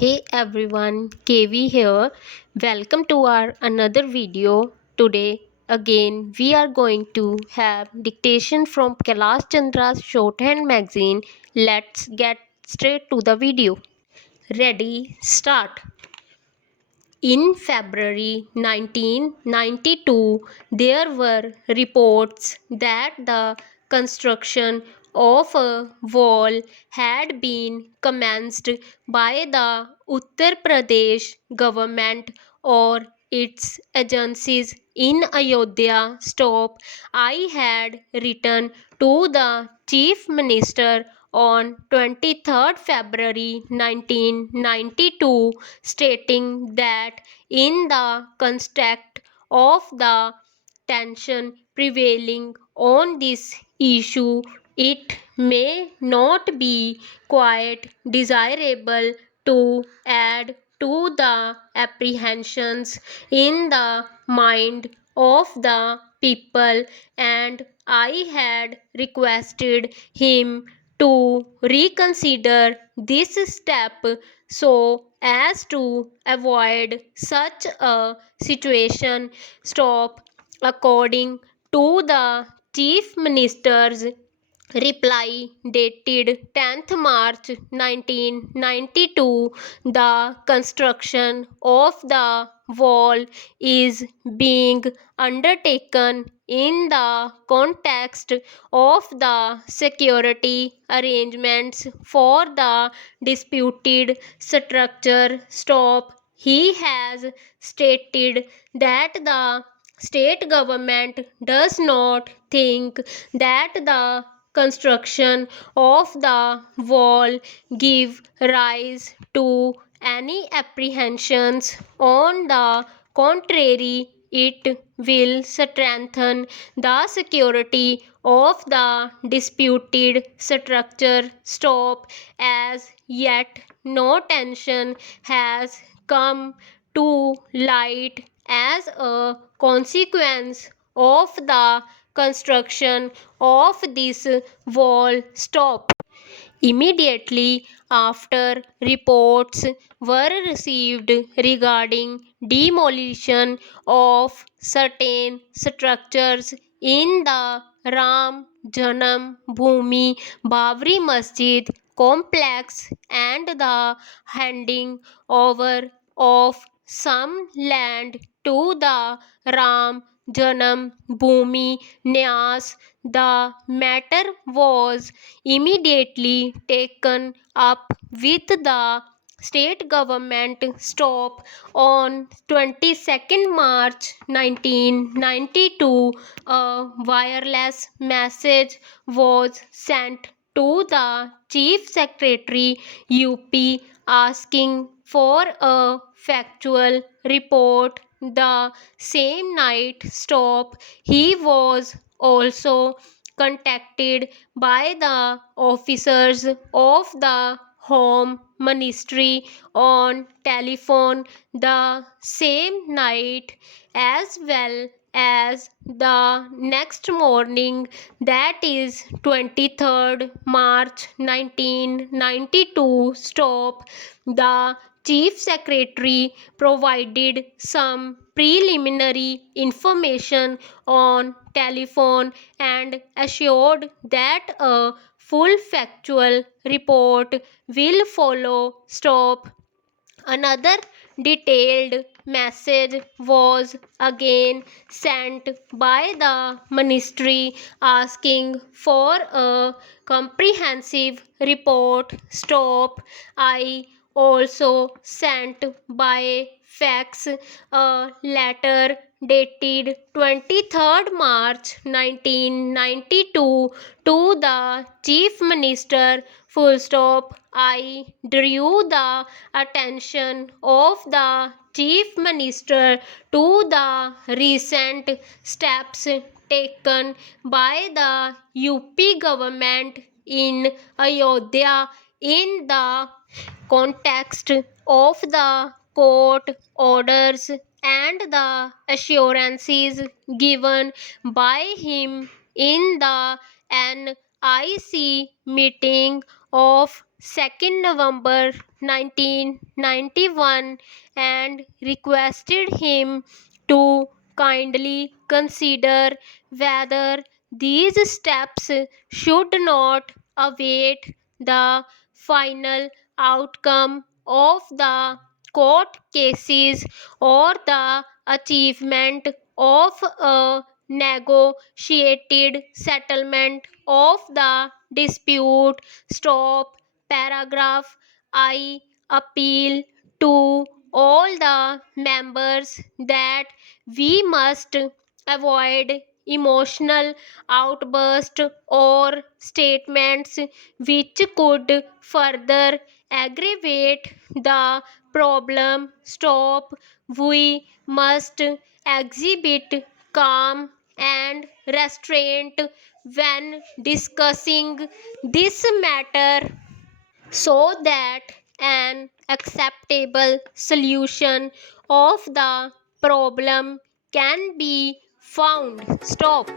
Hey everyone, KV here. Welcome to our another video. Today again we are going to have dictation from Kailash Chandra's shorthand magazine. Let's get straight to the video. Ready, start. In February 1992, there were reports that the construction of a wall had been commenced by the Uttar Pradesh government or its agencies in Ayodhya. Stop. I had written to the Chief Minister on 23rd February 1992 stating that in the context of the tension prevailing on this issue, it may not be quite desirable to add to the apprehensions in the mind of the people, and I had requested him to reconsider this step so as to avoid such a situation. Stop. According to the Chief Minister's reply dated 10th March 1992, the construction of the wall is being undertaken in the context of the security arrangements for the disputed structure. Stop. He has stated that the state government does not think that the construction of the wall give rise to any apprehensions. On the contrary, it will strengthen the security of the disputed structure. Stop. As yet no tension has come to light as a consequence of the construction of this wall. Stop. Immediately after reports were received regarding demolition of certain structures in the Ram Janam Bhoomi Babri Masjid complex and the handing over of some land to the Ram Janam Bhoomi Nyas, the matter was immediately taken up with the state government. Stop. On 22nd March 1992, a wireless message was sent to the Chief Secretary UP asking for a factual report the same night. Stop. He was also contacted by the officers of the Home Ministry on telephone the same night as well as the next morning, that is 23rd March 1992. Stop. The Chief Secretary provided some preliminary information on telephone and assured that a full factual report will follow. Stop. Another detailed message was again sent by the ministry asking for a comprehensive report. Stop. I also sent by fax a letter dated 23rd March 1992 to the Chief Minister. Full stop. I drew the attention of the Chief Minister to the recent steps taken by the UP government in Ayodhya in the context of the court orders and the assurances given by him in the NIC meeting of 2nd November 1991 and requested him to kindly consider whether these steps should not await the final outcome of the court cases or the achievement of a negotiated settlement of the dispute. Stop. Paragraph. I appeal to all the members that we must avoid emotional outbursts or statements which could further aggravate the problem. Stop. We must exhibit calm and restraint when discussing this matter so that an acceptable solution of the problem can be found. Stop.